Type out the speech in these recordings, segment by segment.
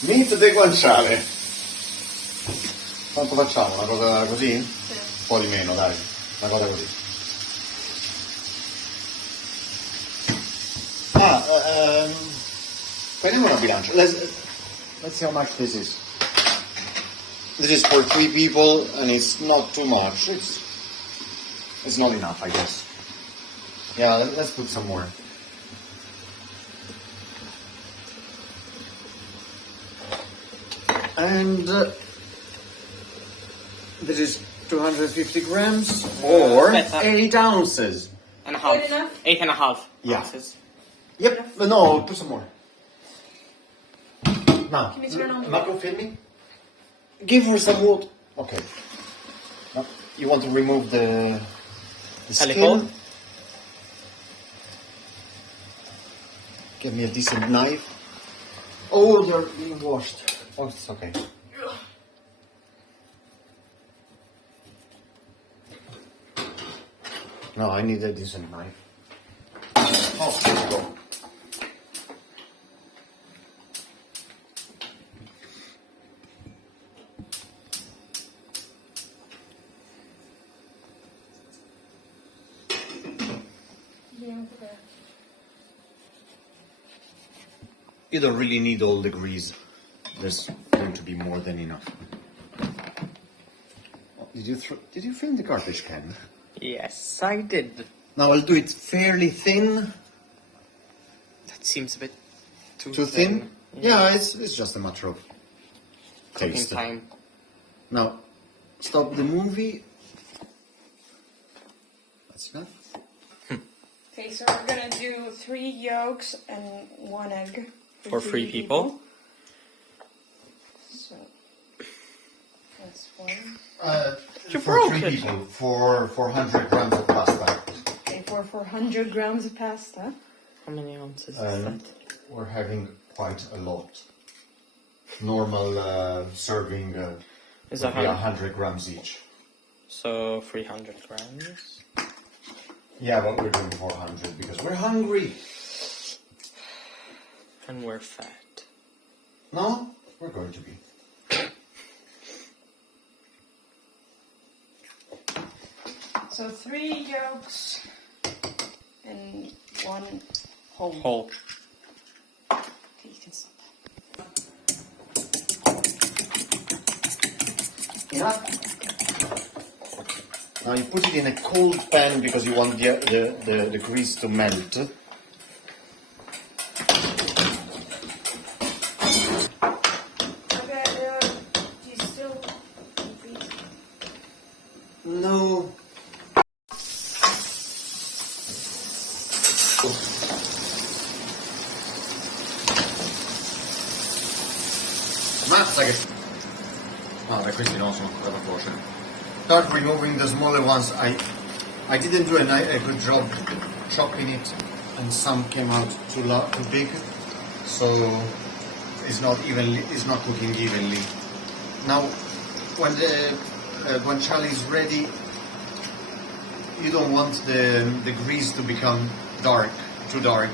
Meat di guanciale. Quanto facciamo? Una cosa così? Sì. Un po' di meno, dai. Una cosa così. Prendiamo una bilancia. Let's see how much this is. This is for 3 people and it's not too much. It's not enough, I guess. Yeah, let's put some more. And this is 250 grams or 8 ounces. And a half. Good enough? 8.5 Yeah. ounces. Yep, no, put some more. Now, Can you turn on the Marco, film me? Give her some wood. Okay. Now, you want to remove the Telephone? skin? Give me a decent knife. Oh, they're being washed. Oh, it's okay. No, I need a decent knife. Oh, here we go. You don't really need all the grease. There's going to be more than enough. Oh, did you fill the garbage can? Yes, I did. Now I'll do it fairly thin. That seems a bit Too thin? Yeah, it's just a matter of Cooking taste. time. Now, stop the movie. That's enough. Okay, so we're gonna do 3 yolks and 1 egg. For 3 people. So that's 1. You for broke 3 it. people, for 400 grams of pasta. Okay, for 400 grams of pasta. How many ounces is And that? we're having quite a lot. Normal serving Is would be 100. 100 grams each. So 300 grams. Yeah, but we're doing 400 because we're hungry. And we're fat. No, we're going to be. So 3 yolks and 1 whole. Whole. Okay, you can stop that. Enough. Now you put it in a cold pan because you want the grease to melt. Okay, do you still freeze? No. Mazza che... Vabbè, questi no, sono ancora da cuocere. Start removing the smaller ones. I didn't do a good job chopping it, and some came out too big, so it's not cooking evenly. Now, when the guanciale is ready, you don't want the grease to become too dark.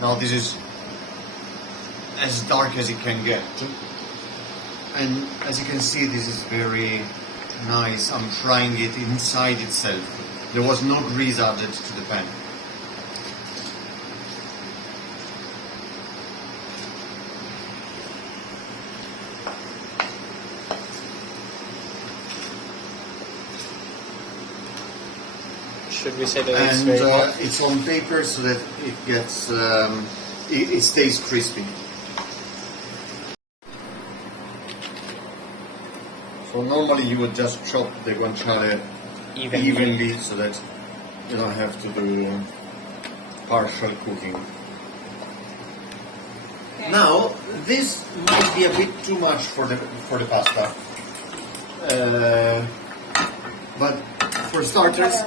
Now this is as dark as it can get. And as you can see, this is very nice. I'm frying it inside itself. There was no grease added to the pan. Should we say that it's And very hot? it's on paper so that it gets, it stays crispy. So normally you would just chop the guanciale evenly so that you don't have to do partial cooking. Okay. Now this might be a bit too much for the pasta, but for starters,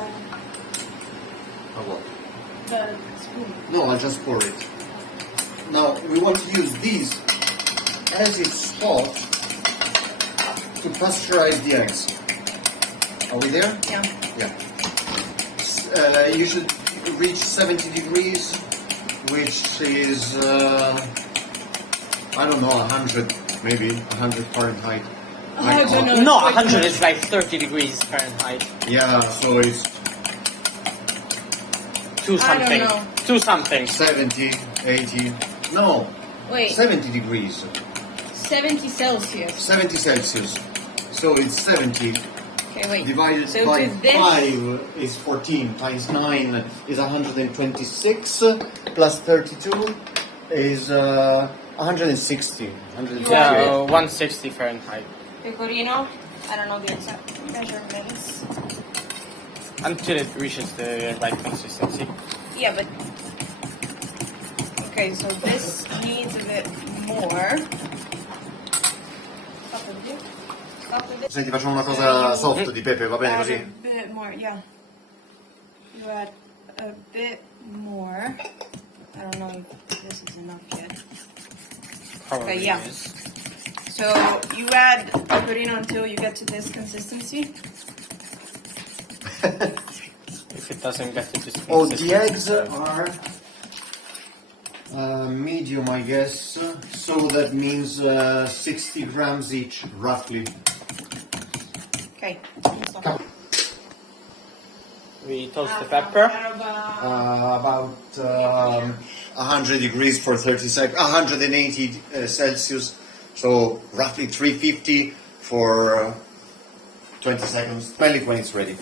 what? The spoon. No, I'll just pour it. Now we want to use these as it's hot to pasteurize the eggs. Are we there? Yeah. Yeah. You should reach 70 degrees, which is I don't know, 100 maybe, 100 Fahrenheit. I don't know. No, It's 100 like- is like 30 degrees Fahrenheit. Yeah, so it's Two I don't something. know. Two something. 70, 80, no, Wait, 70 degrees, 70 Celsius. 70 Celsius. So it's 70 Okay, wait. divided So by to this- 5 is 14, times 9 is 126, plus 32 is 160. 160. Yeah, 160 Fahrenheit. Pecorino, I don't know the exact measurements. Until it reaches the right consistency. Yeah, but... Okay, so this needs a bit more. Stop a bit. Stop a bit. Senti, facciamo una cosa soft di pepe, va bene Add così? a bit more, yeah. You add a bit more. I don't know if this is enough yet. Probably Okay, yeah. is. So you add pecorino until you get to this consistency. If it doesn't get to this Oh, consistency. the eggs are medium, I guess. So that means 60 grams each, roughly. Okay. We toast the pepper. About 100 degrees for 30 seconds, 180 Celsius. So roughly 350 for 20 seconds. Smell it when it's ready.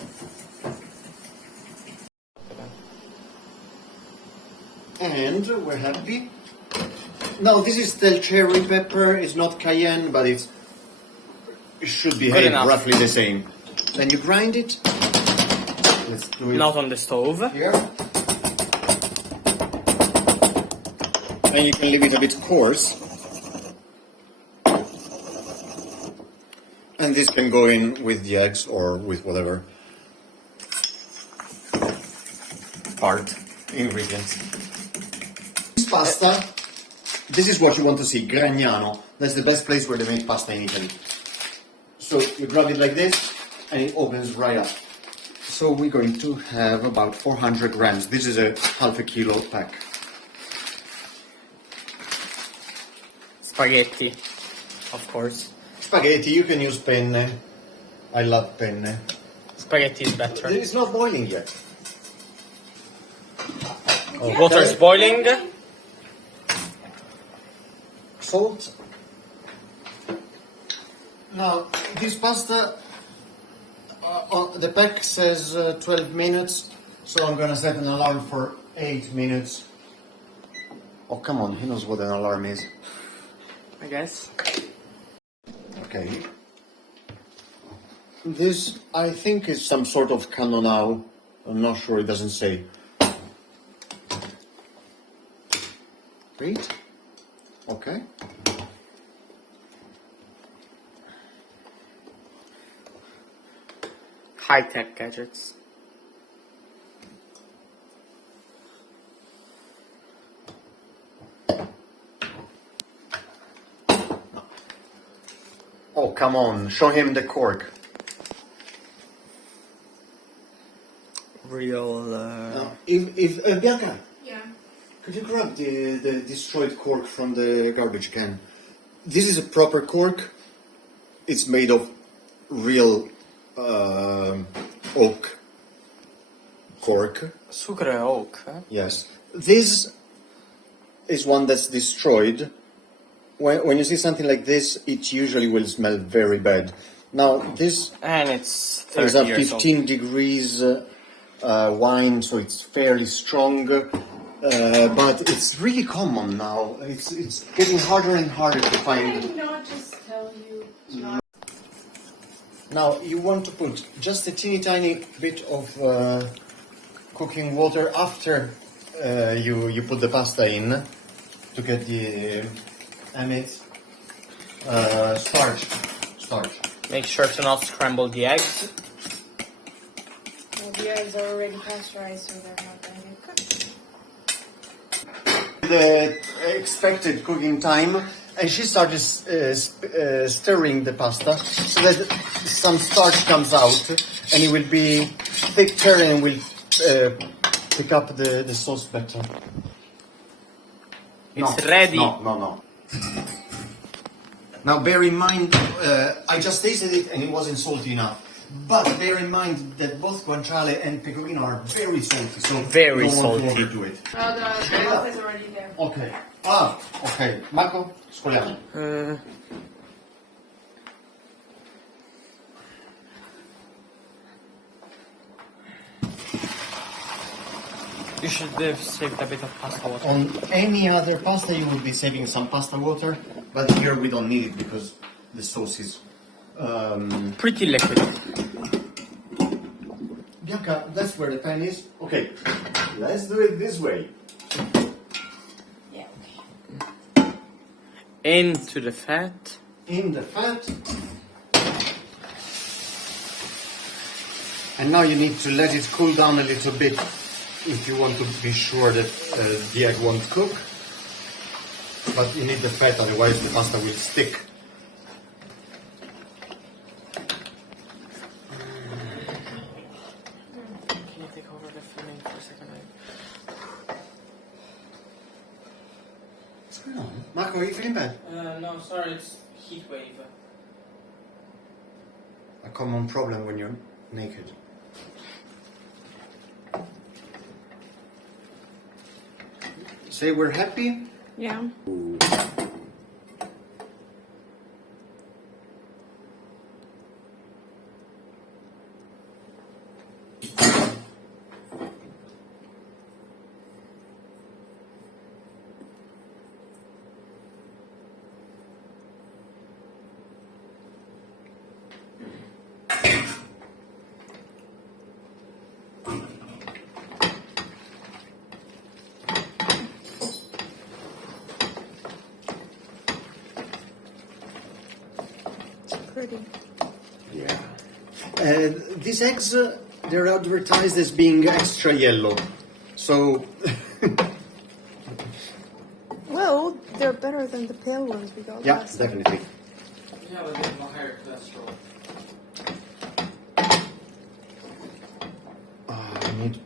And we're happy. Now this is still cherry pepper. It's not cayenne, but it should behave enough. roughly the same. Then you grind it. Let's do it Not on the stove. here. And you can leave it a bit coarse. And this can go in with the eggs or with whatever part ingredients. This pasta, this is what you want to see, Gragnano. That's the best place where they make pasta in Italy. So you grab it like this and it opens right up. So we're going to have about 400 grams. This is a half a kilo pack. Spaghetti, of course. Spaghetti, you can use penne. I love penne. Spaghetti is better. It's not boiling yet. Water is boiling. Salt. Now, this pasta, the pack says 12 minutes, so I'm gonna set an alarm for 8 minutes. Oh, come on, he knows what an alarm is. I guess. Okay. This, I think, is some sort of cannonau. I'm not sure, it doesn't say. Wait. Okay. High-tech gadgets. Oh, come on, show him the cork. Real. If Bianca, Yeah. could you grab the destroyed cork from the garbage can? This is a proper cork. It's made of real oak cork. Sucre oak. Yes. This is one that's destroyed. When you see something like this, it usually will smell very bad. Now, this And it's is 30 a years old. 15 degrees wine, so it's fairly strong. But it's really common now. It's getting harder and harder to find. not just tell you? Now, you want to put just a teeny tiny bit of cooking water after you put the pasta in to get the starch. Make sure to not scramble the eggs. Well, the eggs are already pasteurized, so they're not going to get cooked. The expected cooking time, and she started stirring the pasta so that some starch comes out, and it will be thicker and will pick up the sauce better. It's ready. No. Now bear in mind, I just tasted it and it wasn't salty enough. But bear in mind that both guanciale and pecorino are very salty, so Very you don't want to salty. overdo it. No, the milk is already there. Ok. Ah, ok. Marco, scogliamo. You should have saved a bit of pasta water. On any other pasta, you would be saving some pasta water, but here we don't need it because the sauce is. Pretty liquid. Bianca, that's where the pan is. Okay, let's do it this way. Yeah, okay. Into the fat. In the fat. And now you need to let it cool down a little bit if you want to be sure that the egg won't cook. But you need the fat, otherwise the pasta will stick. Can you take over the filming for a second? What's going on? Marco, are you feeling bad? No, sorry, it's heat wave. A common problem when you're naked. Say we're happy. Yeah. Pretty. Yeah. These eggs, they're advertised as being extra yellow. So, Well, they're better than the pale ones we got yeah, last time. definitely. Yeah, but they have a higher cholesterol. I need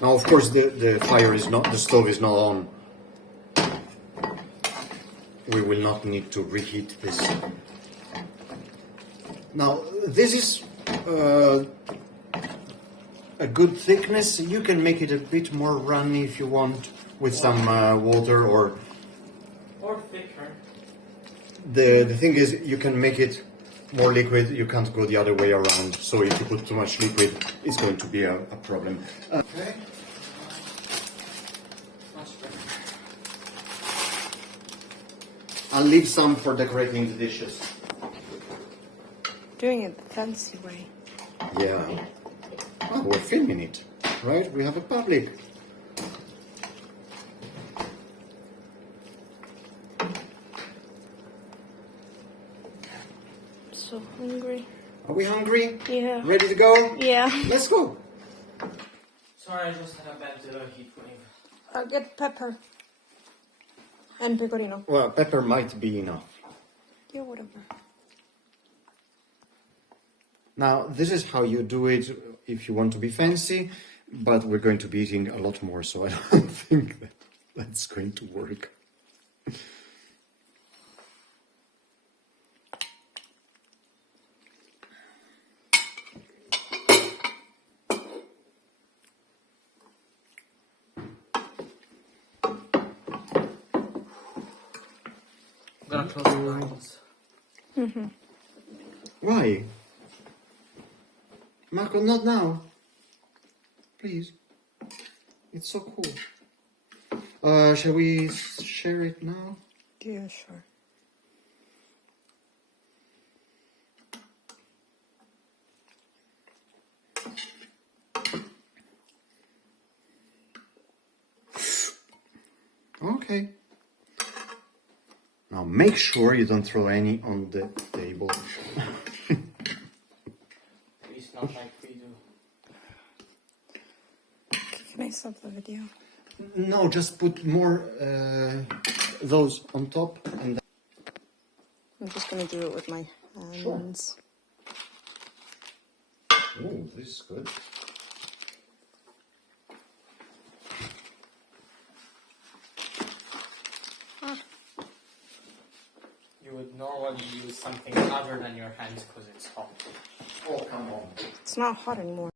Now, of course, the fire is not, the stove is not on. We will not need to reheat this. Now, this is a good thickness. You can make it a bit more runny if you want with some water or... Or thicker. The thing is, you can make it more liquid. You can't go the other way around. So if you put too much liquid, it's going to be a problem. Okay. Much better. I'll leave some for decorating the dishes. Doing it the fancy way. Yeah. Oh, we're filming it, right? We have a public. So hungry. Are we hungry? Yeah. Ready to go? Yeah. Let's go. Sorry, I just had a bad heat wave. I'll get pepper. And pecorino. Well, pepper might be enough. Yeah, whatever. Now, this is how you do it if you want to be fancy, but we're going to be eating a lot more, so I don't think that that's going to work. I'm gonna close the blinds. Why? Marco, not now. Please. It's so cool. Shall we share it now? Yeah, sure. Okay. Now make sure you don't throw any on the table. It's not like we do. Can I stop the video? No, just put more those on top and I'm just gonna do it with my hands. oh, this is good. normally use something other than your hands because it's hot. Oh, come on. It's not hot anymore.